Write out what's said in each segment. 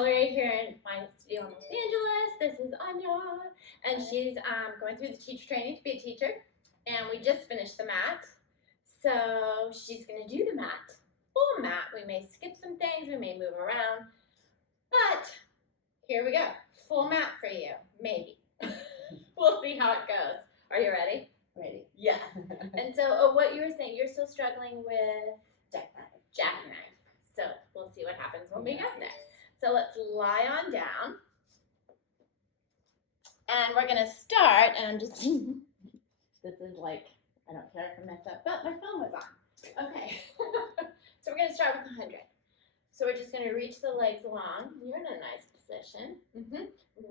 Hilary here in my studio in Los Angeles. This is Anya, and she's going through the teacher training to be a teacher. And we just finished the mat, so she's going to do the mat, full mat. We may skip some things, we may move around, but here we go, full mat for you, maybe. We'll see how it goes. Are you ready? Ready. Yes. And so, what you were saying, you're still struggling with jackknife. So we'll see what happens when we get there. So let's lie on down. And we're going to start, and I'm just, this is like, I don't care if I mess up, but my phone was on. Okay. So we're going to start with 100. So we're just going to reach the legs long. You're in a nice position.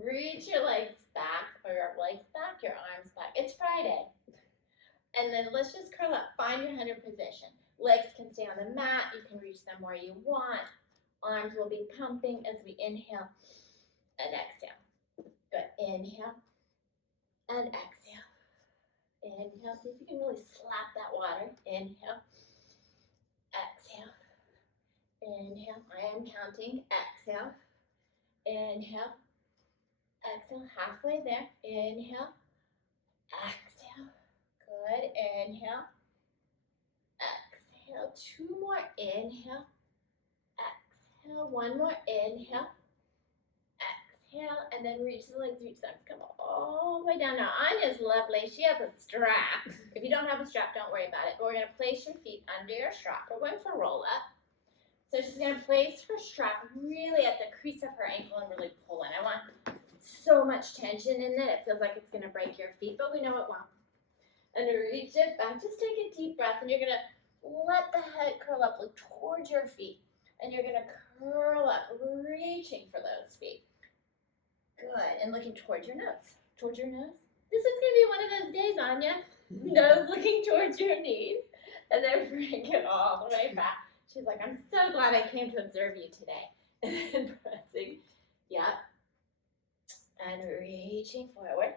Reach your legs back, or your legs back, your arms back. It's Friday. And then let's just curl up. Find your 100 position. Legs can stay on the mat. You can reach them where you want. Arms will be pumping as we inhale and exhale. Good. Inhale and exhale. Inhale. See if you can really slap that water. Inhale. Exhale. Inhale. I am counting. Exhale. Inhale. Exhale. Halfway there. Inhale. Exhale. Good. Inhale. Exhale. 2 more. Inhale. Exhale. 1 more. Inhale. Exhale. And then reach the legs. Reach them. Come all the way down. Now, Anya's lovely. She has a strap. If you don't have a strap, don't worry about it. But we're going to place your feet under your strap. We're going for roll up. So she's going to place her strap really at the crease of her ankle and really pull in. I want so much tension in it. It feels like it's going to break your feet, but we know it won't. And reach it back. Just take a deep breath, and you're going to let the head curl up, look towards your feet. And you're going to curl up, reaching for those feet. Good. And looking towards your nose. Towards your nose. This is going to be one of those days, Anya. Nose looking towards your knees. And then bring it all the way back. She's like, I'm so glad I came to observe you today. And then pressing. Yep. And reaching forward.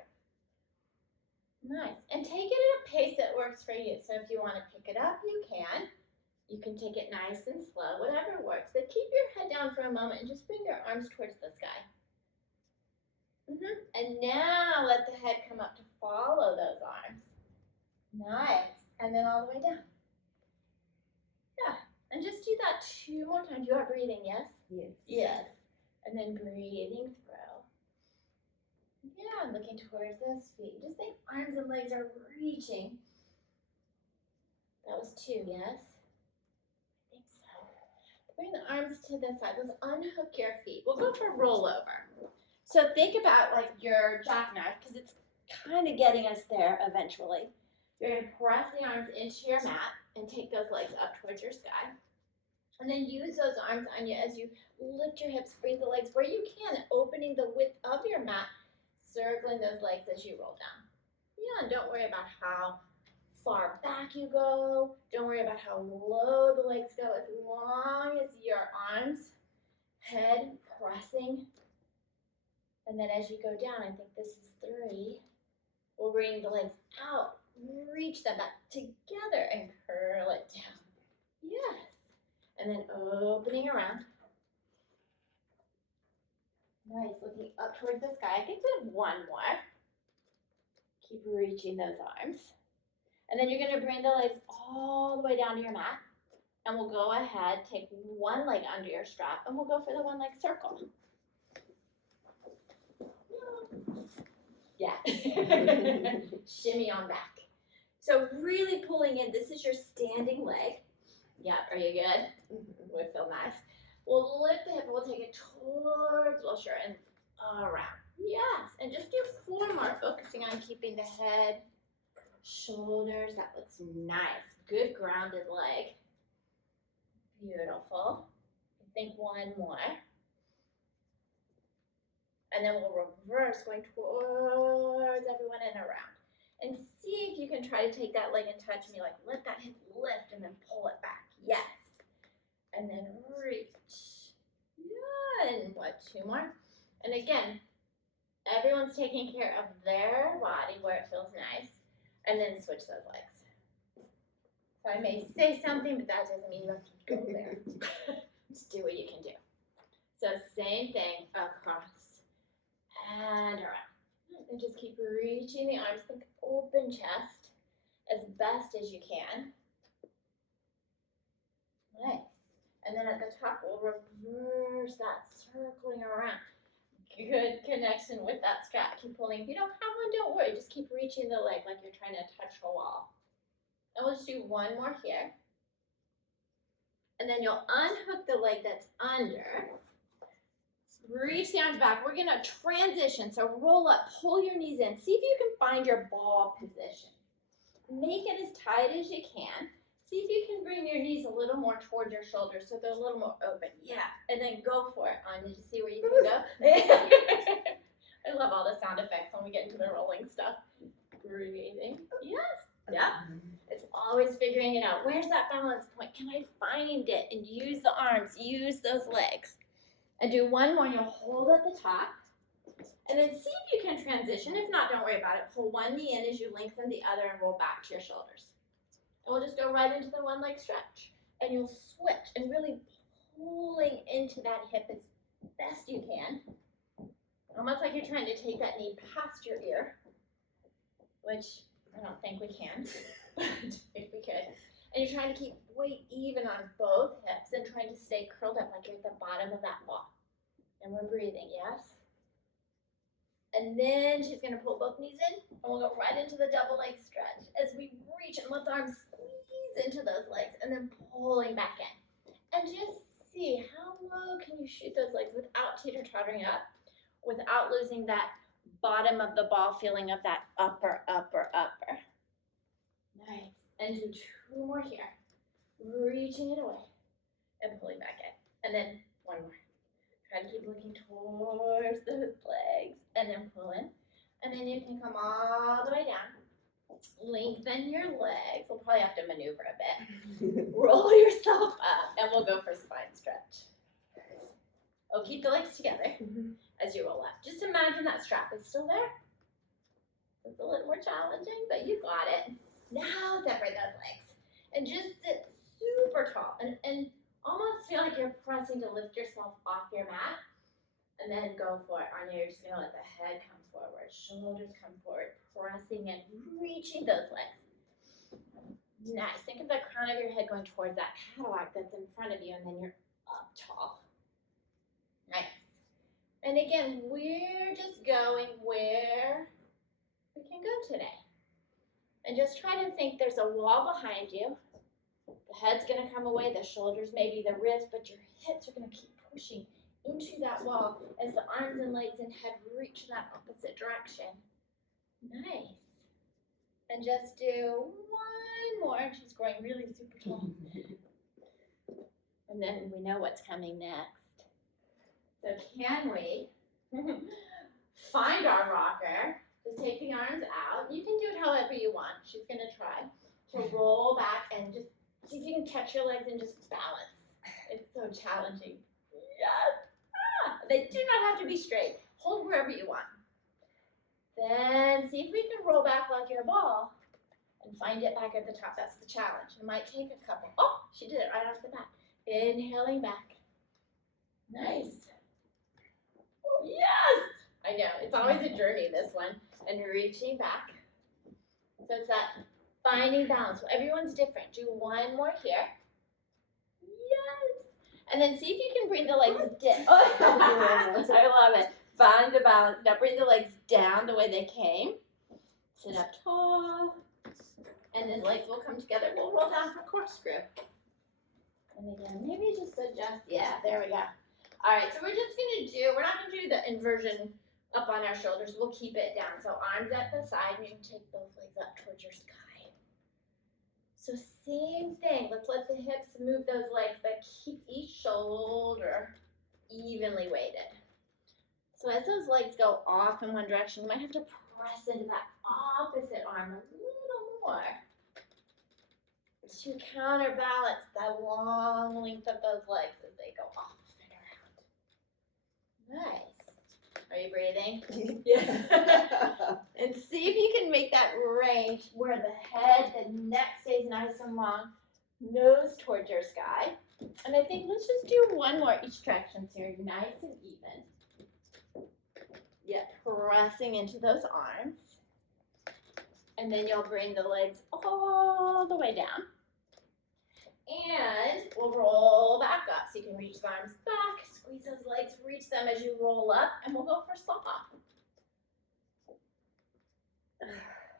Nice. And take it at a pace that works for you. So if you want to pick it up, you can. You can take it nice and slow, whatever works. But keep your head down for a moment and just bring your arms towards the sky. And now let the head come up to follow those arms. Nice. And then all the way down. Yeah. And just do that 2 more times. You are breathing, yes? Yes. Yes. And then breathing through. Yeah, looking towards those feet. Just think arms and legs are reaching. That was 2, yes? I think so. Bring the arms to the side. Let's unhook your feet. We'll go for rollover. So think about like your jackknife, because it's kind of getting us there eventually. You're going to press the arms into your mat and take those legs up towards your sky. And then use those arms on you as you lift your hips, bring the legs where you can, opening the width of your mat, circling those legs as you roll down. Yeah, and don't worry about how far back you go. Don't worry about how low the legs go, as long as your arms, head pressing. And then as you go down, I think this is 3, we'll bring the legs out, reach them back together and curl it down. Yes. And then opening around. Nice, looking up towards the sky. I think we have 1 more. Keep reaching those arms. And then you're going to bring the legs all the way down to your mat. And we'll go ahead, take 1 leg under your strap, and we'll go for the 1 leg circle. Yeah. Shimmy on back. So really pulling in. This is your standing leg. Yep, are you good? We feel nice. We'll lift the hip, we'll take it towards Wilshire and around. Yes, and just do 4 more, focusing on keeping the head, shoulders. That looks nice. Good grounded leg. Beautiful. I think 1 more. And then we'll reverse, going towards everyone and around. And see if you can try to take that leg and touch me, like let that hip lift and then pull it back. Yes. And then reach. Yeah, and 2 more. And again, everyone's taking care of their body where it feels nice. And then switch those legs. So I may say something, but that doesn't mean you have to go there. Just do what you can do. So same thing across and around. And just keep reaching the arms. Think open chest as best as you can. Nice. And then at the top, we'll reverse that, circling around. Good connection with that strap. Keep pulling. If you don't have one, don't worry. Just keep reaching the leg like you're trying to touch a wall. And we'll just do one more here. And then you'll unhook the leg that's under. Reach the arms back. We're going to transition. So roll up, pull your knees in. See if you can find your ball position. Make it as tight as you can. See if you can bring your knees a little more towards your shoulders so they're a little more open. Yeah, and then go for it, Anya. Did you see where you can go? I love all the sound effects when we get into the rolling stuff. Breathing. Yes. Yeah. It's always figuring it out. Where's that balance point? Can I find it? And use the arms. Use those legs. And do one more. You'll hold at the top. And then see if you can transition. If not, don't worry about it. Pull one knee in as you lengthen the other and roll back to your shoulders. And we'll just go right into the one leg stretch. And you'll switch and really pulling into that hip as best you can. Almost like you're trying to take that knee past your ear, which I don't think we can, but if we could. And you're trying to keep weight even on both hips and trying to stay curled up like you're at the bottom of that ball. And we're breathing, yes? And then she's going to pull both knees in, and we'll go right into the double leg stretch as we reach and let the arms squeeze into those legs, and then pulling back in. And just see how low can you shoot those legs without teeter-tottering up, without losing that bottom of the ball feeling of that upper. Nice. And do two more here. Reaching it away and pulling back in. And then one more. Try to keep looking towards those legs and then pull in. And then you can come all the way down. Lengthen your legs. We'll probably have to maneuver a bit. Roll yourself up and we'll go for spine stretch. Oh, keep the legs together as you roll up. Just imagine that strap is still there. It's a little more challenging, but you got it. Now separate those legs and just sit super tall and almost feel like you're pressing to lift yourself off your mat. And then go for it. Anya, you're just going to let the head come forward, shoulders come forward, pressing and reaching those legs. Nice. Think of the crown of your head going towards that Cadillac that's in front of you, and then you're up tall. Nice. And again, we're just going where we can go today. And just try to think there's a wall behind you. The head's going to come away, the shoulders, maybe the wrist, but your hips are going to keep pushing into that wall as the arms and legs and head reach that opposite direction. Nice. And just do one more. She's growing really super tall. And then we know what's coming next. So can we find our rocker? Just take the arms out. You can do it however you want. She's going to try to roll back and just see if you can catch your legs and just balance. It's so challenging. Yes. They do not have to be straight. Hold wherever you want. Then see if we can roll back like your ball and find it back at the top. That's the challenge. It might take a couple. Oh, she did it right off the bat. Inhaling back. Nice. Oh, yes. I know. It's always a journey, this one. And reaching back. So it's that finding balance. Well, everyone's different. Do one more here. Yes. And then see if you can bring the legs down. Oh, I love it. Find the balance. Now bring the legs down the way they came. Sit up tall. And then legs will come together. We'll roll down for corkscrew. And again, maybe just adjust. Yeah, there we go. All right, so we're just going to do, we're not going to do the inversion up on our shoulders. We'll keep it down. So arms at the side, and you can take both legs up towards your sky. So same thing. Let's let the hips move those legs, but keep each shoulder evenly weighted. So as those legs go off in one direction, you might have to press into that opposite arm a little more to counterbalance the long length of those legs as they go off and around. Nice. Are you breathing? Yeah. And see if you can make that range where the head, the neck stays nice and long, nose towards your sky. And I think let's just do one more each direction so you're nice and even. Yet pressing into those arms. And then you'll bring the legs all the way down. And we'll roll back up so you can reach the arms back, squeeze those legs, reach them as you roll up, and we'll go for soft.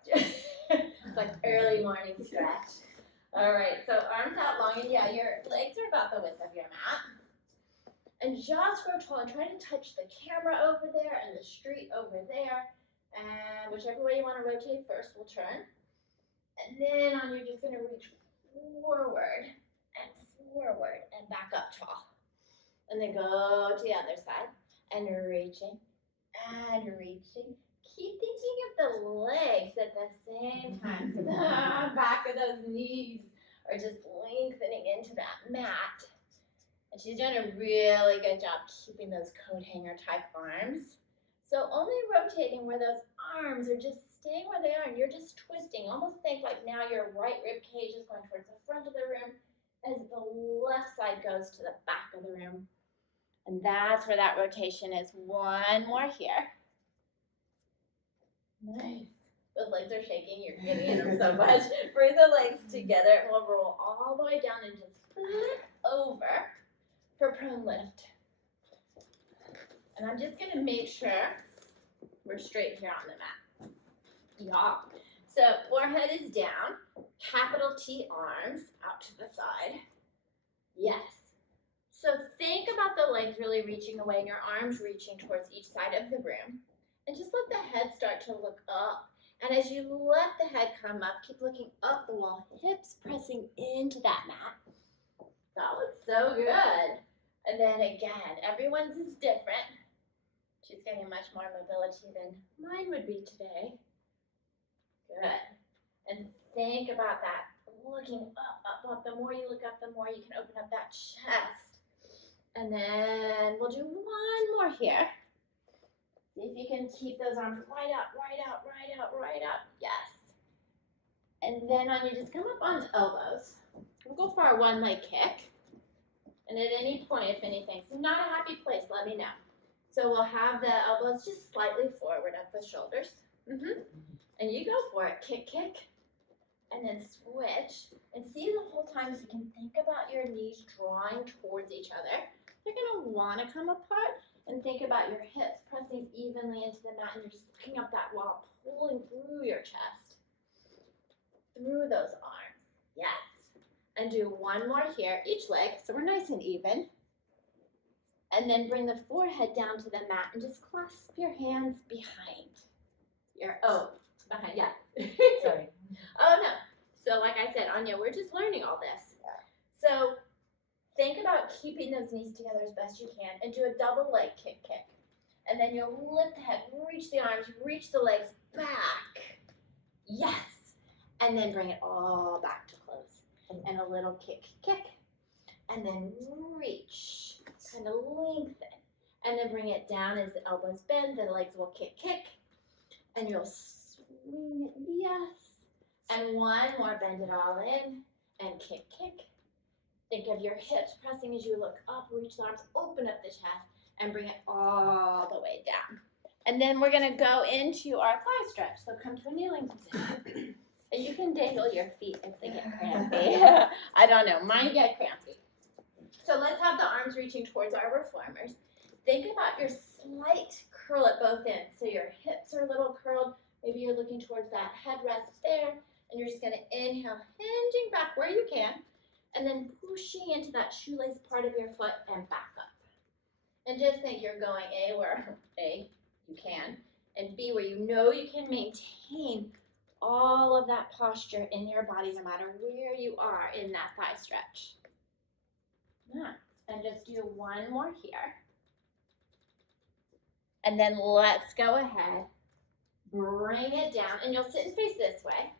It's like early morning stretch. All right, so arms out long, and yeah, your legs are about the width of your mat. And just grow tall and try to touch the camera over there and the street over there. And whichever way you want to rotate first, we'll turn. And then you're just going to reach forward and back up tall. And then go to the other side and reaching and reaching. Keep thinking of the legs at the same time. So the back of those knees are just lengthening into that mat. And she's doing a really good job keeping those coat hanger type arms. So only rotating where those arms are just staying where they are and you're just twisting. Almost think like now your right rib cage is going towards the front of the room as the left side goes to the back of the room. And that's where that rotation is. One more here. Nice. Those legs are shaking. You're getting in them so much. Bring the legs together and we'll roll all the way down and just flip over for prone lift. And I'm just going to make sure we're straight here on the mat. Yeah. So forehead is down, capital T arms out to the side. Yes. So think about the legs really reaching away and your arms reaching towards each side of the room. And just let the head start to look up. And as you let the head come up, keep looking up the wall, hips pressing into that mat. That looks so good. And then again, everyone's is different. She's getting much more mobility than mine would be today. Good. And think about that. Looking up. The more you look up, the more you can open up that chest. And then we'll do one more here. See if you can keep those arms right out. Yes. And then you just come up onto elbows. We'll go for our one leg kick. And at any point, if anything's not a happy place, let me know. So we'll have the elbows just slightly forward up the shoulders. And you go for it. Kick. And then switch. And see the whole time if you can think about your knees drawing towards each other. You're going to want to come apart. And think about your hips pressing evenly into the mat. And you're just looking up that wall, pulling through your chest. Through those arms. Yes. And do one more here, each leg, so we're nice and even. And then bring the forehead down to the mat and just clasp your hands behind. Behind, yeah. Sorry. Oh, no. So like I said, Anya, we're just learning all this. So think about keeping those knees together as best you can and do a double leg kick. And then you'll lift the head, reach the arms, reach the legs back. Yes. And then bring it all back to close. And a little kick. And then reach, kind of lengthen. And then bring it down as the elbows bend, the legs will kick. And you'll swing it, yes. And one more, bend it all in and kick. Think of your hips pressing as you look up, reach the arms, open up the chest, and bring it all the way down. And then we're gonna go into our thigh stretch. So come to a kneeling position. And you can dangle your feet if they get crampy. I don't know, mine get crampy. So let's have the arms reaching towards our reformers. Think about your slight curl at both ends. So your hips are a little curled. Maybe you're looking towards that headrest there. And you're just gonna inhale, hinging back where you can. And then pushing into that shoelace part of your foot and back up. And just think you're going A, where A, you can, and B, where you know you can maintain all of that posture in your body no matter where you are in that thigh stretch. Yeah. And just do one more here. And then let's go ahead, bring it down, and you'll sit and face this way.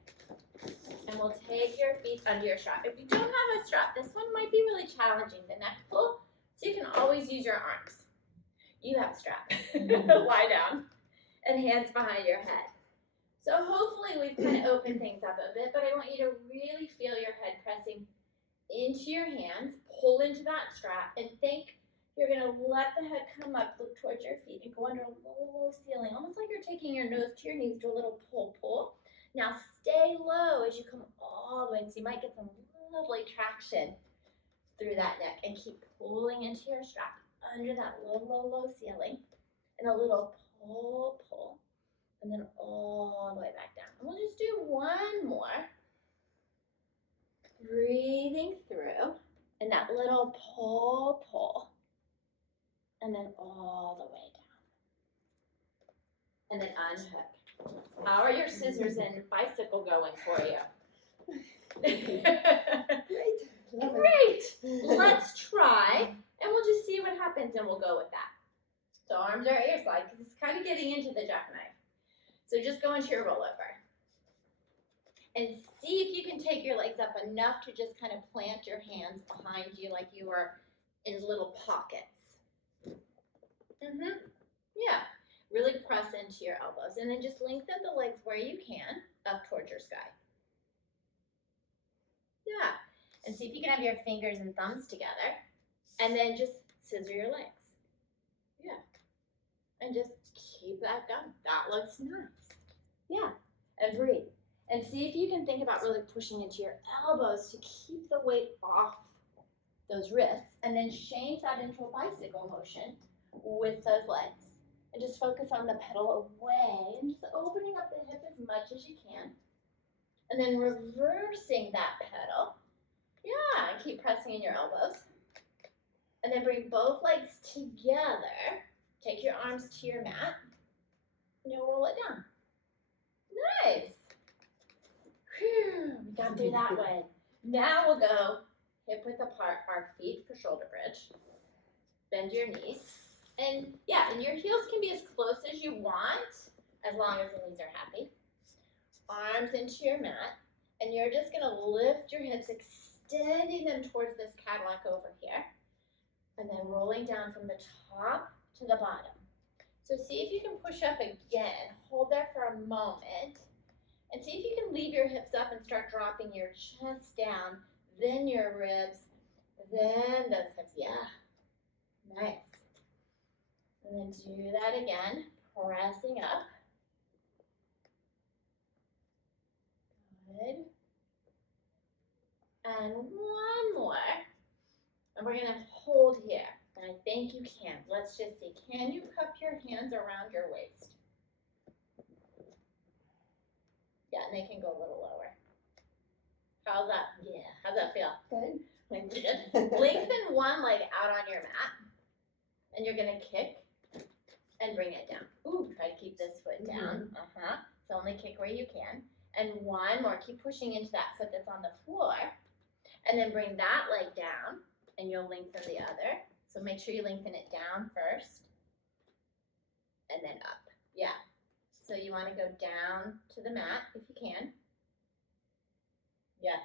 And we'll take your feet under your strap. If you don't have a strap, this one might be really challenging, the neck pull, so you can always use your arms. You have a strap. Lie down and hands behind your head. So hopefully we've kind of opened things up a bit, but I want you to really feel your head pressing into your hands, pull into that strap, and think you're gonna let the head come up, look towards your feet, and go under a low ceiling, almost like you're taking your nose to your knees, do a little pull. Now stay low as you come all the way, so you might get some lovely traction through that neck, and keep pulling into your strap under that low ceiling, and a little pull, and then all the way back down. And we'll just do one more. Breathing through, and that little pull, and then all the way down. And then unhook. How are your scissors and bicycle going for you? Great. Let's try, and we'll just see what happens, and we'll go with that. So arms are at your side, because it's kind of getting into the jackknife. So just go into your rollover. And see if you can take your legs up enough to just kind of plant your hands behind you like you were in little pockets. Yeah. Really press into your elbows. And then just lengthen the legs where you can up towards your sky. Yeah. And see if you can have your fingers and thumbs together. And then just scissor your legs. Yeah. And just keep that going. That looks nice. Yeah. And breathe. And see if you can think about really pushing into your elbows to keep the weight off those wrists, and then change that into a bicycle motion with those legs. And just focus on the pedal away, and just opening up the hip as much as you can. And then reversing that pedal. Yeah, and keep pressing in your elbows. And then bring both legs together. Take your arms to your mat, and you'll roll it down. Nice. Whew, we got through that one. Now we'll go hip width apart, our feet for shoulder bridge. Bend your knees. And yeah, and your heels can be as close as you want, as long as the knees are happy. Arms into your mat. And you're just going to lift your hips, extending them towards this Cadillac over here. And then rolling down from the top to the bottom. So see if you can push up again. Hold there for a moment. And see if you can leave your hips up and start dropping your chest down, then your ribs, then those hips. Yeah, nice. And then do that again, pressing up. Good. And one more. And we're gonna hold here. And I think you can. Let's just see, can you cup your hands around your waist? Yeah, and they can go a little lower. How's that? Yeah, how's that feel? Good. Good. Lengthen one leg out on your mat. And you're gonna kick and bring it down. Ooh, try to keep this foot down. So only kick where you can. And one more, keep pushing into that foot that's on the floor. And then bring that leg down, and you'll lengthen the other. So make sure you lengthen it down first. And then up. Yeah. So you want to go down to the mat if you can. Yeah.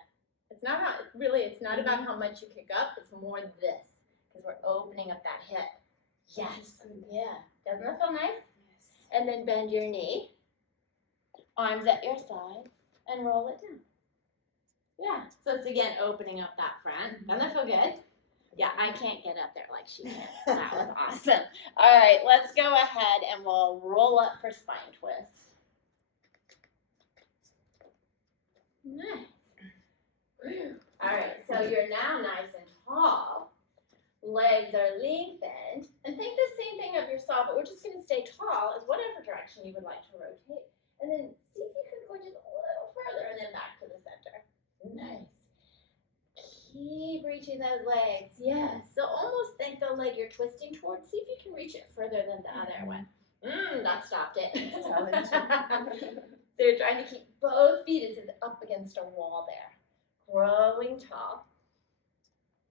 It's not how, really, it's not about how much you kick up. It's more this, because we're opening up that hip. Yes. Yeah. Doesn't that feel nice? Yes. And then bend your knee. Arms at your side. And roll it down. Yeah. So it's again opening up that front. Doesn't that feel good? Yeah, I can't get up there like she can. So that was awesome. All right, let's go ahead and we'll roll up for spine twist. Nice. All right, so you're now nice and tall. Legs are lengthened. And think the same thing of your saw, but we're just going to stay tall as whatever direction you would like to rotate. And then see if you can go just a little further and then back to the center. Nice. Keep reaching those legs. Yes. So almost think the leg you're twisting towards. See if you can reach it further than the other one. That stopped it. So you're trying to keep both feet as up against a wall there. Growing tall.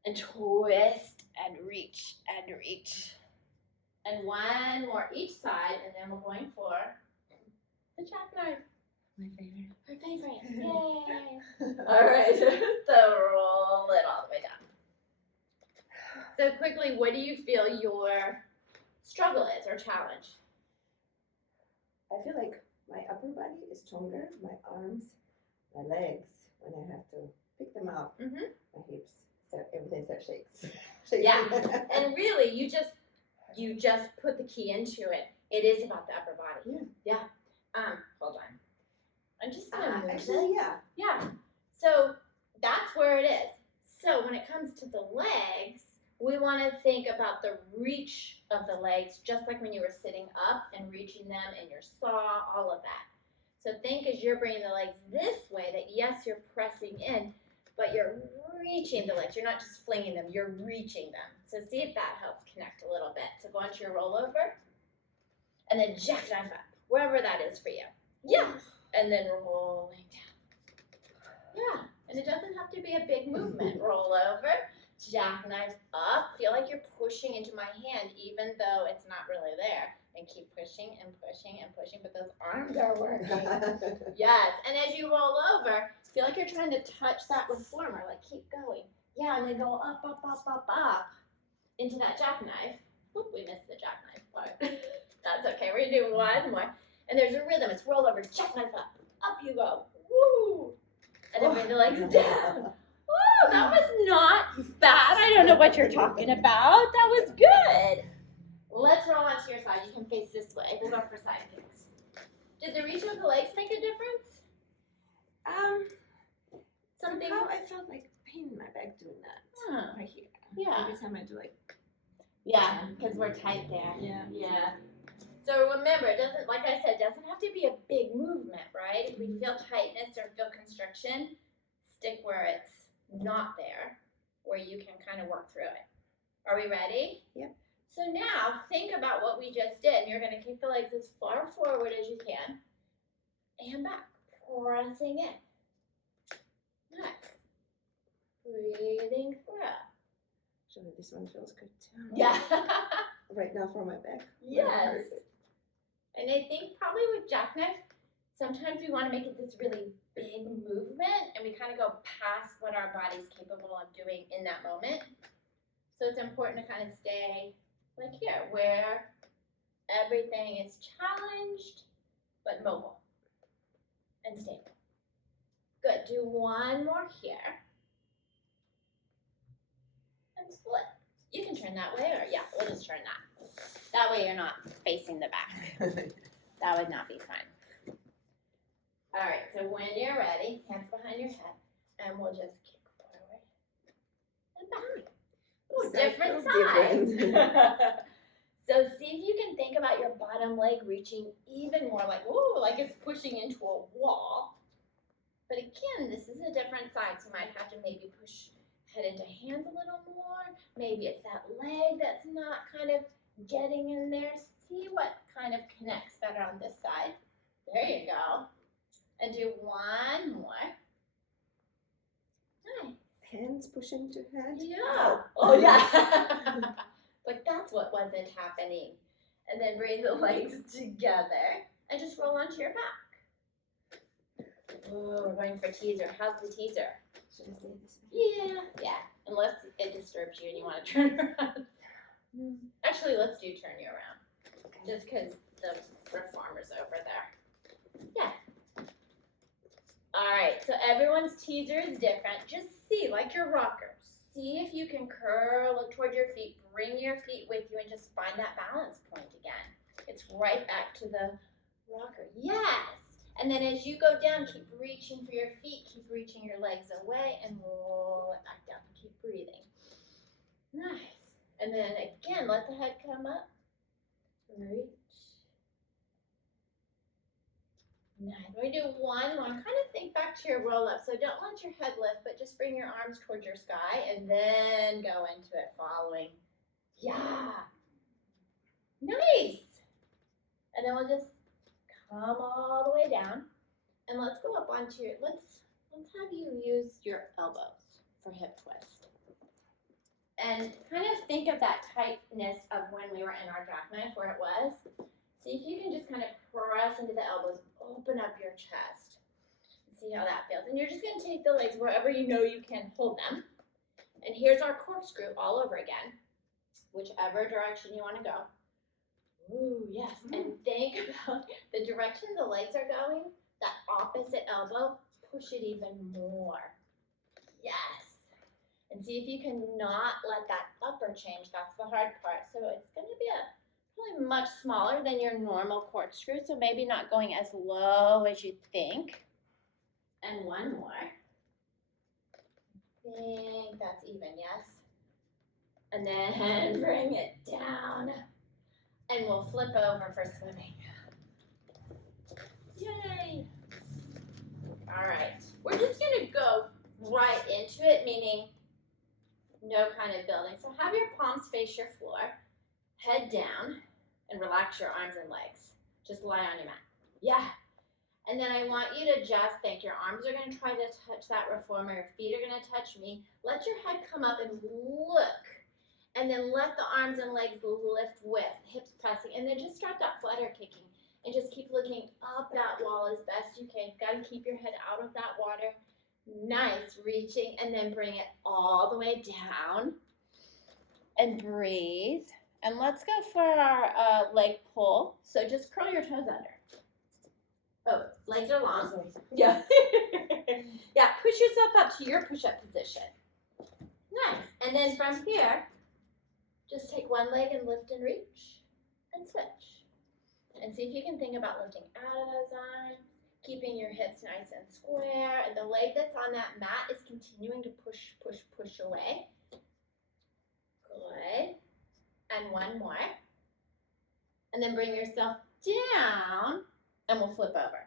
And twist and reach and reach. And one more each side, and then we're going for the jackknife. My favorite. Her favorite. Yay. All right. So roll it all the way down. So quickly, what do you feel your struggle is or challenge? I feel like my upper body is stronger, my arms, my legs, when I have to pick them up. Mhm. My hips, so everything starts shakes. Yeah. And really, you just put the key into it. It is about the upper body. Yeah. Hold on. I'm just gonna move actually, this. yeah. Yeah. So that's where it is. So when it comes to the legs, we want to think about the reach of the legs, just like when you were sitting up and reaching them in your saw, all of that. So think as you're bringing the legs this way that yes, you're pressing in, but you're reaching the legs. You're not just flinging them, you're reaching them. So see if that helps connect a little bit. So go onto your rollover and then jackknife up, wherever that is for you. Yeah. And then rolling down. Yeah. And it doesn't have to be a big movement. Roll over, jackknife up. Feel like you're pushing into my hand even though it's not really there. And keep pushing and pushing and pushing, but those arms are working. Yes. And as you roll over, feel like you're trying to touch that reformer. Like keep going. Yeah, and then go up, up, up, up, up into that jackknife. Oop, we missed the jackknife part. That's okay. We're gonna do one more. And there's a rhythm. It's roll over, jackknife up. Up you go. Woo! And then bring the legs down. Woo! That was not bad. I don't know what you're talking about. That was good. Let's roll onto your side. You can face this way. We'll go for side kicks. Did the reach of the legs make a difference? Something? Somehow I felt like pain in my back doing that. Huh. Right here. Yeah. Every time I do like. Yeah, because we're tight there. Yeah. Yeah. So remember, it doesn't, like I said, it doesn't have to be a big movement, right? If we feel tightness or feel constriction, stick where it's not there, where you can kind of work through it. Are we ready? Yep. So now think about what we just did. You're going to keep the legs as far forward as you can and back, pressing in. Nice. Breathing through. Actually, this one feels good too. Yeah. Right now for my back. Yes. And I think probably with jackknife, sometimes we want to make it this really big movement and we kind of go past what our body's capable of doing in that moment. So it's important to kind of stay like here, where everything is challenged but mobile and stable. Good. Do one more here. And split. You can turn that way or yeah, we'll just turn that. That way you're not facing the back. That would not be fun. All right, so when you're ready, hands behind your head, and we'll just kick forward and back. Ooh, different sides. So see if you can think about your bottom leg reaching even more like, ooh, like it's pushing into a wall. But again, this is a different side, so you might have to maybe push head into hands a little more. Maybe it's that leg that's not kind of getting in there. See what kind of connects better on this side. There you go. And do one more. Nice. Hands pushing to head. Yeah. Oh, yeah. Like that's what wasn't happening. And then bring the legs together and just roll onto your back. Oh, we're going for teaser. How's the teaser? Should I say this? Yeah. Unless it disturbs you and you want to turn around. Actually, let's do turn you around. Just because the reformer's over there. Yeah. All right, so everyone's teaser is different. Just see, like your rocker, see if you can curl toward your feet, bring your feet with you, and just find that balance point again. It's right back to the rocker. Yes. And then as you go down, keep reaching for your feet, keep reaching your legs away, and roll it back down. Keep breathing. Nice. And then again, let the head come up. Reach. Nice. We do one more. Kind of think back to your roll up. So don't let your head lift, but just bring your arms towards your sky and then go into it following. Yeah. Nice. And then we'll just come all the way down. And let's go up onto your, let's have you use your elbows for hip twist. And kind of think of that tightness of when we were in our jackknife where it was. See if you can just kind of press into the elbows, open up your chest. See how that feels. And you're just going to take the legs wherever you know you can hold them. And here's our corkscrew all over again, whichever direction you want to go. Ooh, yes. And think about the direction the legs are going, that opposite elbow, push it even more. Yes. And see if you can not let that upper change. That's the hard part. So it's going to be probably much smaller than your normal corkscrew. So maybe not going as low as you think. And one more. I think that's even, yes. And then bring it down. And we'll flip over for swimming. Yay. All right. We're just going to go right into it, meaning no kind of building. So have your palms face your floor, head down, and relax your arms and legs. Just lie on your mat. Yeah. And then I want you to just think your arms are going to try to touch that reformer. Your feet are going to touch me. Let your head come up and look. And then let the arms and legs lift with, hips pressing. And then just start that flutter kicking. And just keep looking up that wall as best you can. You've got to keep your head out of that water. Nice, reaching, and then bring it all the way down. And breathe. And let's go for our leg pull. So just curl your toes under. Oh, legs are long. Yeah. Yeah, push yourself up to your push-up position. Nice. And then from here, just take one leg and lift and reach. And switch. And see if you can think about lifting out of those arms. Keeping your hips nice and square. And the leg that's on that mat is continuing to push, push, push away. Good. And one more. And then bring yourself down. And we'll flip over.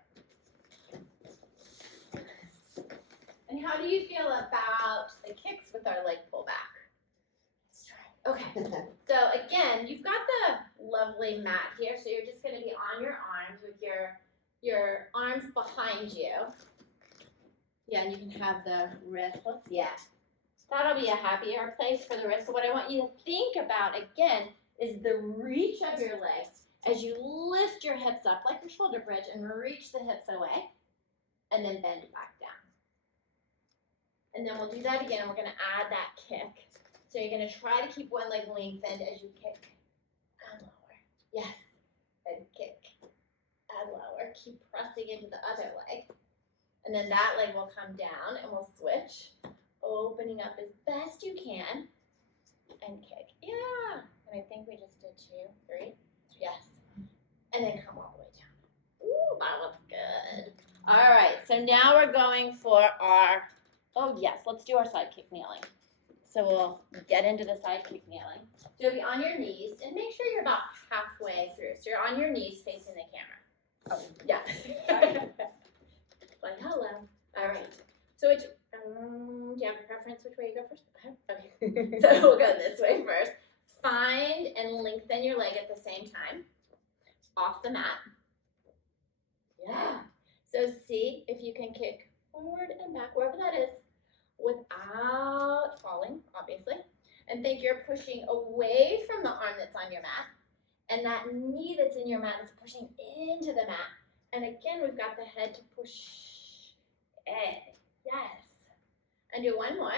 And how do you feel about the kicks with our leg pull back? Okay. So again, you've got the lovely mat here. So you're just going to be on your arms with your arms behind you. Yeah, and you can have the wrists. Yeah. That'll be a happier place for the wrist. So what I want you to think about, again, is the reach of your legs as you lift your hips up like your shoulder bridge and reach the hips away and then bend back down. And then we'll do that again, and we're going to add that kick. So you're going to try to keep one leg lengthened as you kick and lower. Yes. And kick and lower. Keep pressing into the other leg. And then that leg will come down and we'll switch. Opening up as best you can. And kick. Yeah. And I think we just did 2, 3. Yes. And then come all the way down. Ooh, that looks good. All right. So now we're going for our, oh yes, let's do our side kick kneeling. So we'll get into the side kick kneeling. So you'll be on your knees and make sure you're about halfway through. So you're on your knees facing the camera. Oh, yeah. Like, hello. All right. So which, do you have a preference which way you go first? Okay. So we'll go this way first. Find and lengthen your leg at the same time. Off the mat. Yeah. So see if you can kick forward and back, wherever that is, without falling, obviously. And think you're pushing away from the arm that's on your mat. And that knee that's in your mat is pushing into the mat. And again, we've got the head to push in. Yes. And do one more.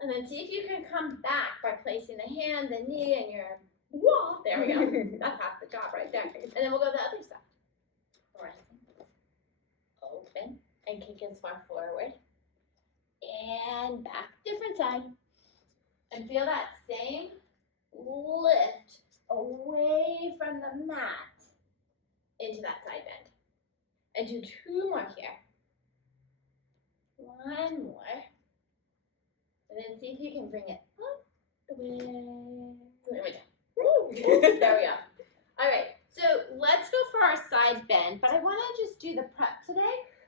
And then see if you can come back by placing the hand, the knee, and your wall. There we go. That's half the job right there. And then we'll go the other side. Pressing. Open. And kick as far forward. And back. Different side. And feel that same lift away from the mat into that side bend. And do 2 more here. 1 more. And then see if you can bring it up the way. There we go. There we go. All right. So let's go for our side bend. But I want to just do the prep today.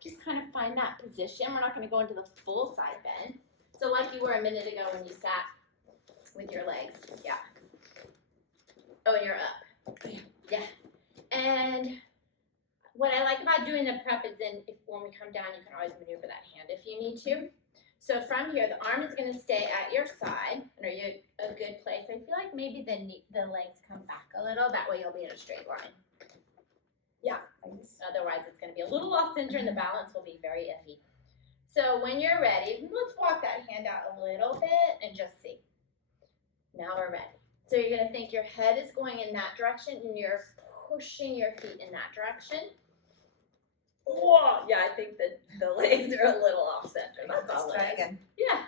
Just kind of find that position. We're not going to go into the full side bend. So like you were a minute ago when you sat with your legs. Yeah. Oh, and you're up. Yeah. And what I like about doing the prep is then when we come down, you can always maneuver that hand if you need to. So from here, the arm is going to stay at your side. And are you a good place? I feel like maybe the legs come back a little. That way you'll be in a straight line. Yeah. Otherwise, it's going to be a little off center and the balance will be very iffy. So when you're ready, let's walk that hand out a little bit and just see. Now we're ready. So you're going to think your head is going in that direction and you're pushing your feet in that direction. Whoa. Yeah, I think that the legs are a little off center. That's all Let's try it is. again. Yeah.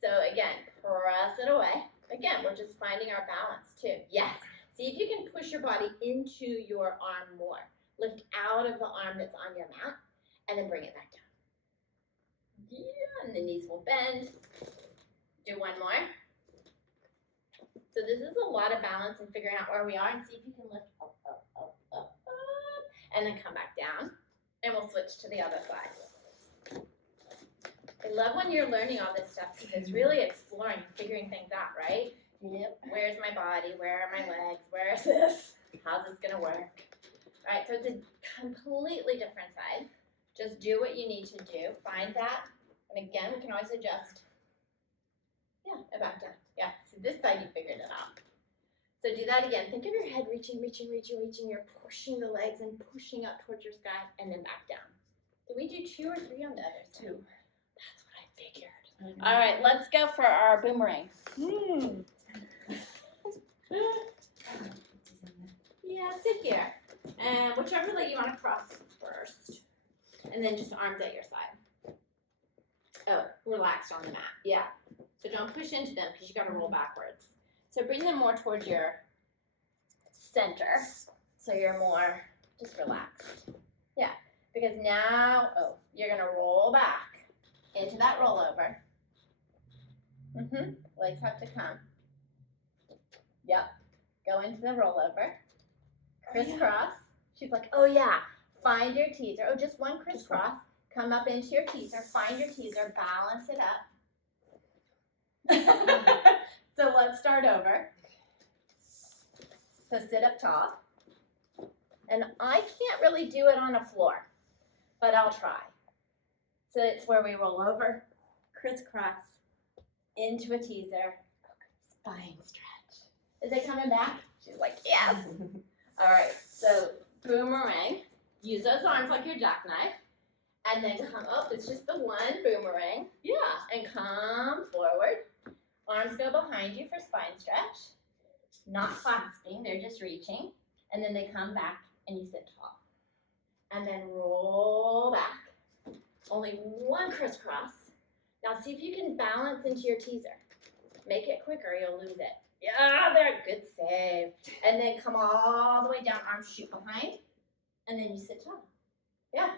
So again, press it away. Again, we're just finding our balance too. Yes. See if you can push your body into your arm more. Lift out of the arm that's on your mat and then bring it back down. Yeah, and the knees will bend. Do one more. So this is a lot of balance and figuring out where we are and see if you can lift up, up, up, up, up, and then come back down. And we'll switch to the other side. I love when you're learning all this stuff because it's really exploring, figuring things out, right? Yep. Where's my body? Where are my legs? Where is this? How's this gonna work? All right, so it's a completely different side. Just do what you need to do. Find that. And again, we can always adjust. Yeah, and back down. Yeah, so this side you figured it out. So do that again. Think of your head reaching, reaching, reaching, reaching. You're pushing the legs and pushing up towards your sky and then back down. Did we do 2 or 3 on the others? 2. That's what I figured. All right, let's go for our boomerang. Yeah, sit here. And whichever leg you want to cross first. And then just arms at your side. Oh, relaxed on the mat. Yeah. So don't push into them because you got to roll backwards. So bring them more towards your center. So you're more just relaxed. Yeah. Because now, you're going to roll back into that rollover. Legs have to come. Yep. Go into the rollover. Crisscross. She's like, oh yeah. Find your teaser. Oh, just one crisscross. Come up into your teaser. Find your teaser. Balance it up. So let's start over. So sit up tall. And I can't really do it on a floor, but I'll try. So it's where we roll over, crisscross, into a teaser, spine stretch. Is it coming back? She's like, yes. All right, so boomerang. Use those arms like your jackknife. And then come up. It's just the one boomerang. Yeah, and come forward. Arms go behind you for spine stretch. Not clasping, they're just reaching. And then they come back and you sit tall. And then roll back. Only one crisscross. Now see if you can balance into your teaser. Make it quicker, you'll lose it. Yeah, there, good save. And then come all the way down, arms shoot behind. And then you sit tall. Yeah.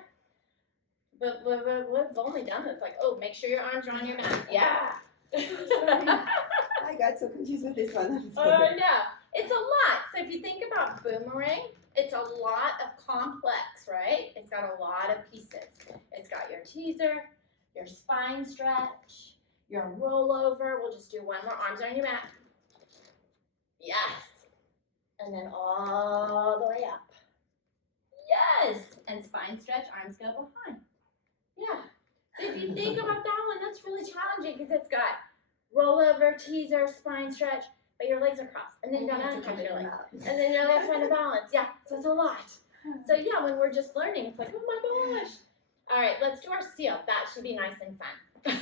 But we've only done this like, make sure your arms are on your mat. Yeah. I got so confused with this one. Oh no, it's a lot. So if you think about boomerang, it's a lot of complex, right? It's got a lot of pieces. It's got your teaser, your spine stretch, your rollover. We'll just do one more. Arms on your mat. Yes. And then all the way up. Yes. And spine stretch, arms go behind. Yeah. So if you think about that one, that's really challenging because it's got rollover, teaser, spine stretch, but your legs are crossed. And then you gotta uncross your legs. And then you gotta find a balance. Yeah, so it's a lot. So yeah, when we're just learning, it's like, oh my gosh. All right, let's do our seal. That should be nice and fun.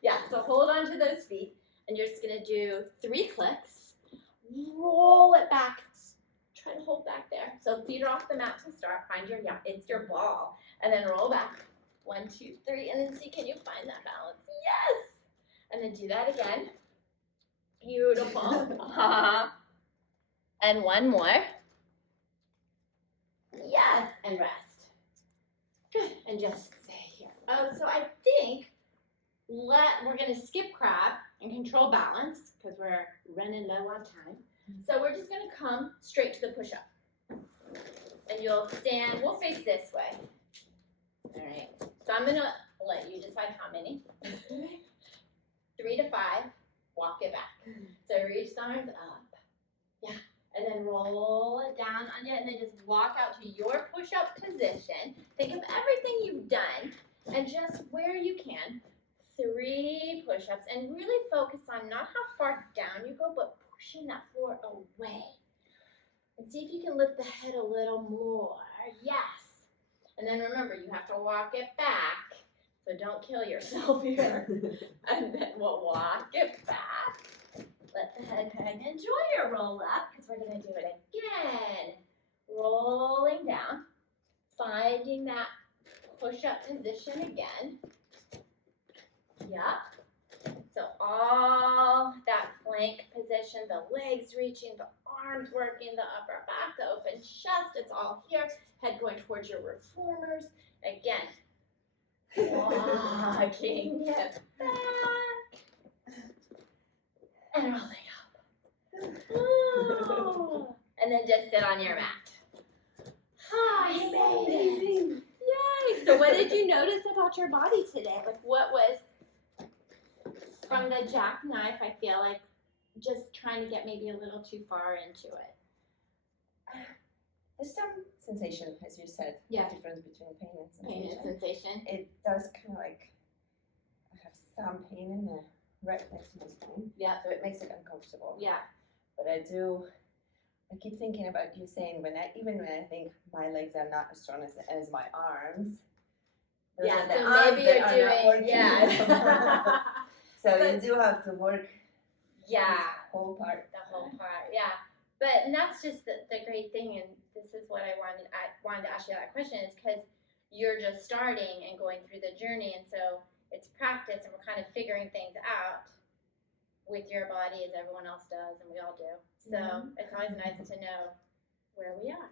Yeah, so hold on to those feet. And you're just gonna do 3 clicks. Roll it back. Try to hold back there. So feet are off the mat to start. Find your, it's your ball. And then roll back. 1, 2, 3, and then see, can you find that balance? Yes! And then do that again. Beautiful. And one more. Yes, and rest. Good, and just stay here. So I think we're gonna skip crab and control balance because we're running low on time. So we're just gonna come straight to the push-up. And you'll stand, we'll face this way. All right, so I'm gonna let you decide how many. 3 to 5, walk it back. So reach the arms up, yeah, and then roll it down, Anya, and then just walk out to your push-up position. Think of everything you've done, and just where you can, 3 push-ups, and really focus on not how far down you go, but pushing that floor away. And see if you can lift the head a little more, yes. And then remember, you have to walk it back. So don't kill yourself here. And then we'll walk it back. Let the head hang. Enjoy your roll up because we're going to do it again. Rolling down. Finding that push-up position again. Yep. So all that plank position, the legs reaching, the arms working, the upper back, the open chest, it's all here. Head going towards your reformers. Again, walking it back and rolling up. Oh. And then just sit on your mat. Oh, you made it. Yay. So what did you notice about your body today? Like what was from the jackknife, I feel like just trying to get maybe a little too far into it. There's some sensation, as you said, Yeah. the difference between pain and sensation. Pain and sensation. It does kind of like, I have some pain in the right next to my spine. Yeah. So it makes it uncomfortable. Yeah. But I keep thinking about you saying even when I think my legs are not as strong as my arms. Those Yeah, are the so arms maybe that you're are not doing, working. yeah. So But- you do have to work Yeah. this whole part. The whole part, yeah. But and that's just the great thing, and this is what I wanted to ask you that question, is because you're just starting and going through the journey, and so it's practice, and we're kind of figuring things out with your body as everyone else does, and we all do. So it's always nice to know where we are.